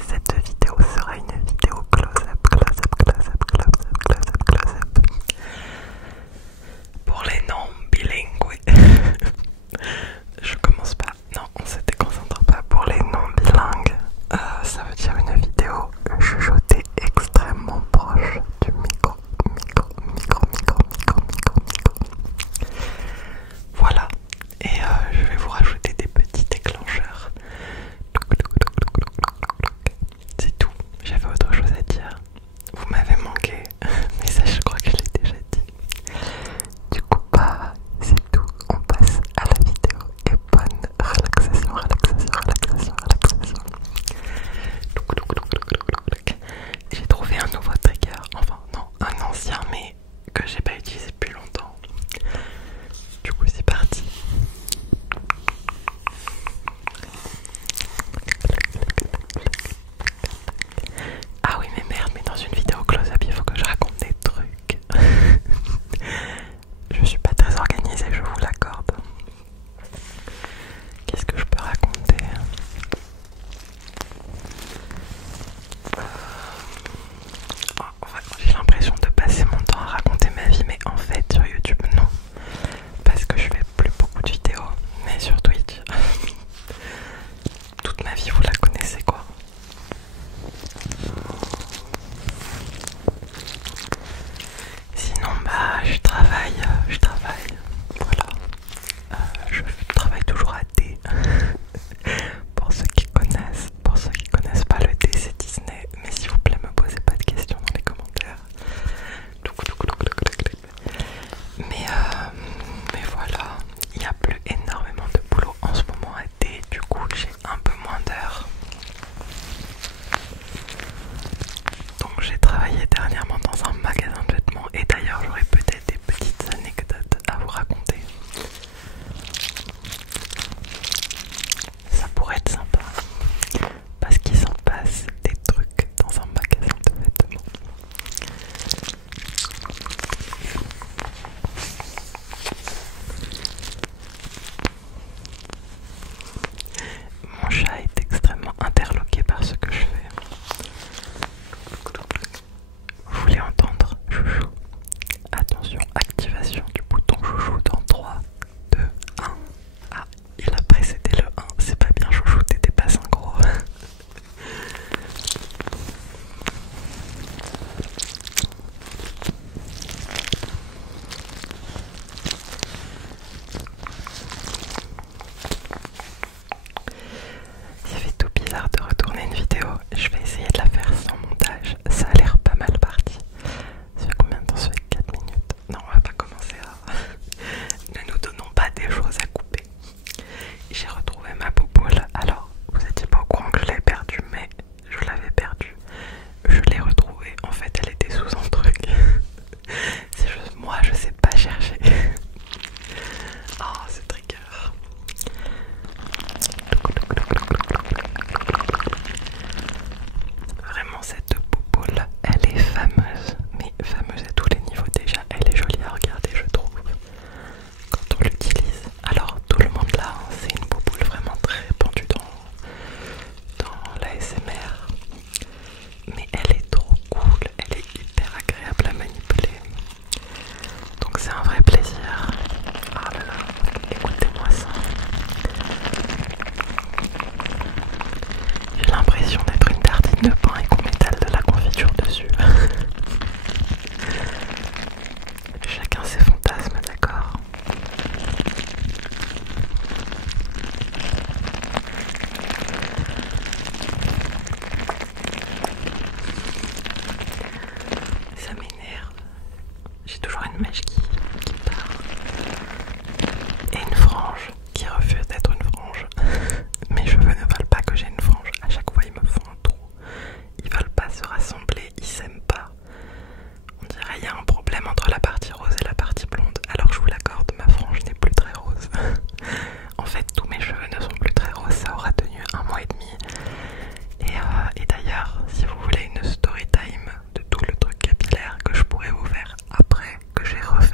cette vidéo sera une vidéo close-up, close-up, close-up, close-up, close-up, close-up. Pour les non bilingues. Je commence pas. Non, on se déconcentre pas. Pour les non bilingues, ça veut dire une vidéo chuchotée extrêmement proche du micro. Voilà. Et je vais vous rajouter des petits déclencheurs. C'est tout. J'avais autre chose à dire. Vous m'avez manqué. Mais ça, je crois que je l'ai déjà dit. Du coup, bah, c'est tout. On passe à la vidéo. Et bonne relaxation, relaxation, relaxation, relaxation. J'ai trouvé un nouveau trigger. Enfin, non, un ancien, mais que j'ai pas utilisé depuis longtemps. Du coup, c'est parti. Ah oui, mais merde, mais dans une vidéo close-up, il faut que je raconte des trucs. Je suis pas très organisée, je vous l'accorde. Qu'est-ce que je peux raconter? J'ai l'impression de passer mon temps à raconter ma vie, mais en fait sur YouTube non, parce que je fais plus beaucoup de vidéos, mais sur Twitch toute ma vie vous la connaissez quoi. Sinon bah je travaille, voilà, je travaille toujours à D. Pour ceux qui connaissent pas le D c'est Disney, mais s'il vous plaît me posez pas de questions dans les commentaires. Mais voilà, il n'y a plus énormément de boulot en ce moment à D, du coup j'ai un peu moins d'heures. Donc j'ai travaillé dernièrement dans un magasin de vêtements et d'ailleurs j'aurai peut-être des petites anecdotes à vous raconter. Ça pourrait être sympa parce qu'il s'en passe des trucs dans un magasin de vêtements. Mon chat est extrêmement interloqué par ce que je fais. Vous voulez entendre chouchou? Attention, activation du bouton chouchou dans 3, 2, 1. Ah, il a précédé le 1, c'est pas bien chouchou, t'étais pas synchro. Ça fait tout bizarre de retourner une vidéo, je vais essayer de la faire sans montage, ça a l'air pas mal parti. Ça fait combien de temps? Ça fait 4 minutes. Non, on va pas commencer à... Ne nous donnons pas des choses à couper. J'ai retrouvé ma bouboule. Alors, vous étiez pas au courant que je l'avais perdue, mais je l'avais perdue. Je l'ai retrouvée. En fait, elle était sous un truc. C'est juste moi, je sais pas chercher. Oh, c'est trigger. Vraiment, cette bouboule, elle est fameuse. Mais fameuse à tous les niveaux déjà. Elle est jolie à regarder, je trouve. Quand on l'utilise. Alors tout le monde là, hein, c'est une bouboule vraiment très répandue dans l'ASMR. Mais elle est trop cool, elle est hyper agréable à manipuler. Donc c'est un vrai plaisir. Oh là là, écoutez-moi ça. J'ai l'impression d'être une tartine de pain et qu'on m'étale de la confiture dessus. Chacun ses fantasmes, d'accord? Ça m'énerve. J'ai toujours une mèche qui part. Et une frange qui refuse d'être une frange. Mes cheveux ne veulent pas que j'ai une frange. À chaque fois, ils me font un trou. Ils veulent pas se rassembler, ils s'aiment pas. On dirait qu'il y a un problème entre la partie rose et la partie blonde. Alors je vous l'accorde, ma frange n'est plus très rose. En fait, tous mes cheveux ne sont plus très roses. Ça aura tenu 1 mois et demi. Et d'ailleurs, si vous voulez une story time de tout le truc capillaire que je pourrais vous faire après que j'ai refait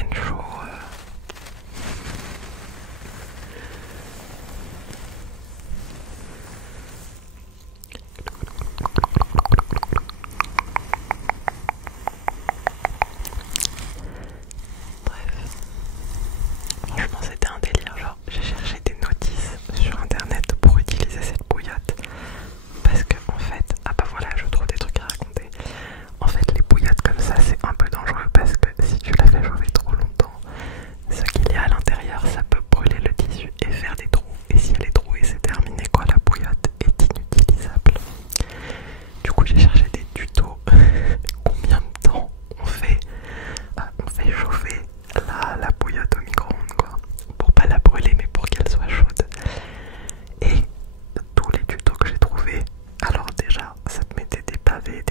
peine chaud. Bref, franchement c'était un délire, genre j'ai cherché des notices sur internet pour utiliser cette bouillotte parce que en fait, ah bah voilà, je trouve des trucs à raconter. En fait les bouillottes comme ça c'est un peu dangereux parce que si tu la fais chauffer trop longtemps, ce qu'il y a à l'intérieur ça peut brûler le tissu et faire des trous, et si elle est trouée c'est terminé quoi, la bouillotte est inutilisable. Du coup j'ai cherché des tutos combien de temps on fait chauffer la bouillotte au micro-ondes quoi, pour pas la brûler mais pour qu'elle soit chaude. Et tous les tutos que j'ai trouvés, alors déjà ça te mettait des pavés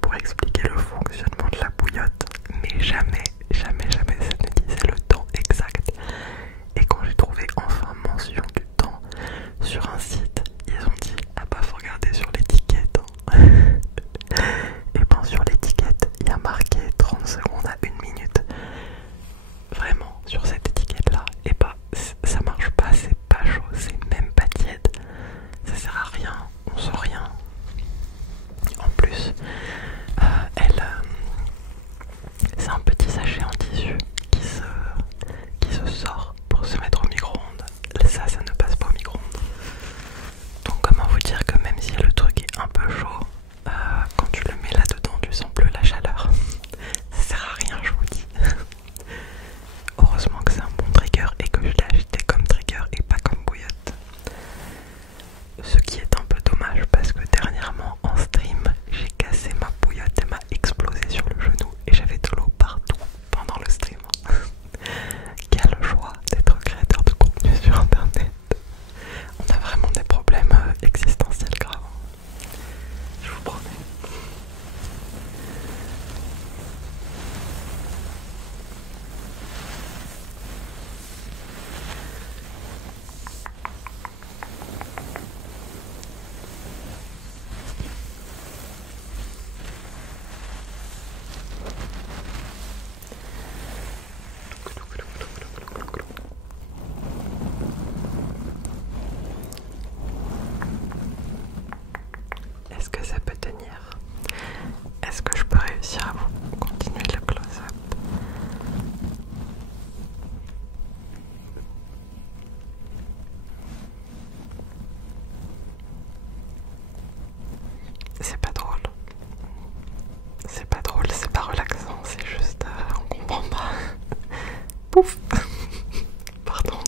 pour expliquer le fonctionnement de la bouillotte, mais jamais ça ne disait le temps exact. Et quand j'ai trouvé enfin mention du temps sur un site, ils ont dit ah bah faut regarder sur l'étiquette hein. Et ben sur l'étiquette il y a marqué 30 secondes à 1 minute. Vraiment sur cette étiquette là, et bah ça marche pas, c'est pas chaud, c'est même pas tiède, ça sert à rien, on sent rien. En plus c'est un petit sachet en tissu qui se sort pour se mettre au micro-ondes. Ça ne passe pas au micro-ondes. Donc comment vous dire que même si le truc est un peu chaud, quand tu le mets là-dedans, tu sens plus la chaleur. Ça sert à rien, je vous dis. Heureusement que c'est un bon trigger et que je l'ai acheté comme trigger et pas comme bouillotte. Ce qui est un peu dommage parce que dernièrement en stream, j'ai cassé ma bouillotte, elle m'a explosé sur le genou et j'avais de l'eau partout pendant le stream. Quel joie d'être créateur de contenu sur internet. On a vraiment des problèmes existentiels graves. Je vous promets. Est-ce que ça peut tenir? Est-ce que je peux réussir à vous continuer le close-up? C'est pas drôle. C'est pas drôle, c'est pas relaxant, c'est juste... on comprend pas. Pouf. Pardon.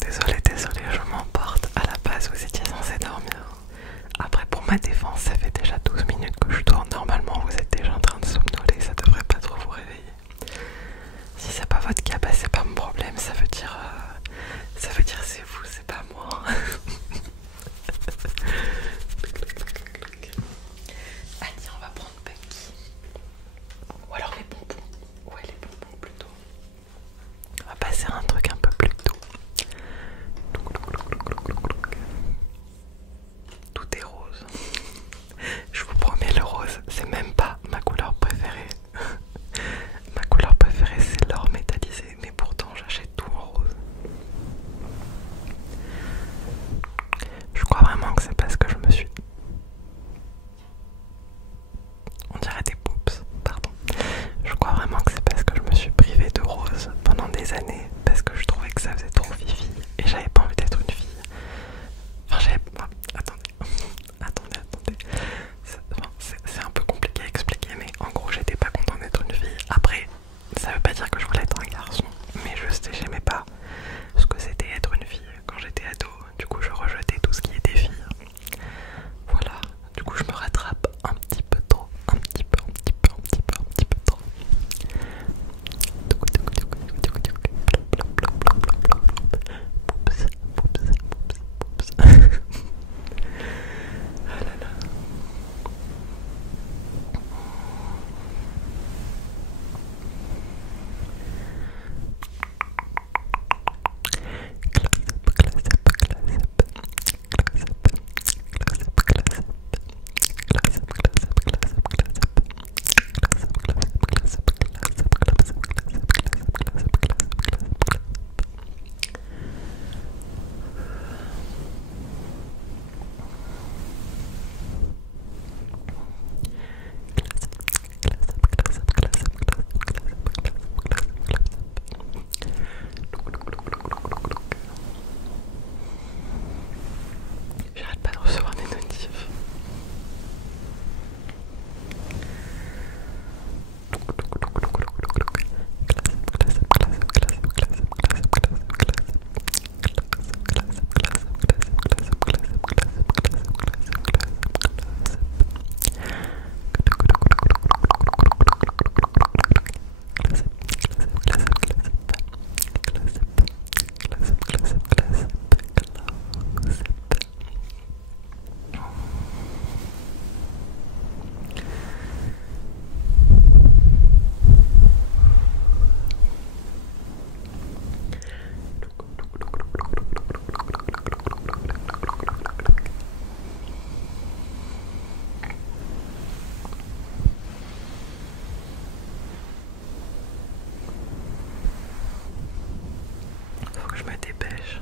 Désolé, je m'emporte. À la base, vous étiez censé dormir. Après, pour ma défense, ça fait déjà 12 minutes que je tourne. Normalement, vous êtes déjà en train de somnoler, ça devrait pas trop vous réveiller. Si c'est pas votre cas, bah c'est pas mon problème. Ça veut dire c'est vous, c'est pas moi. Allez, on va prendre Punky. Ou alors les bonbons. Ouais, les sèche.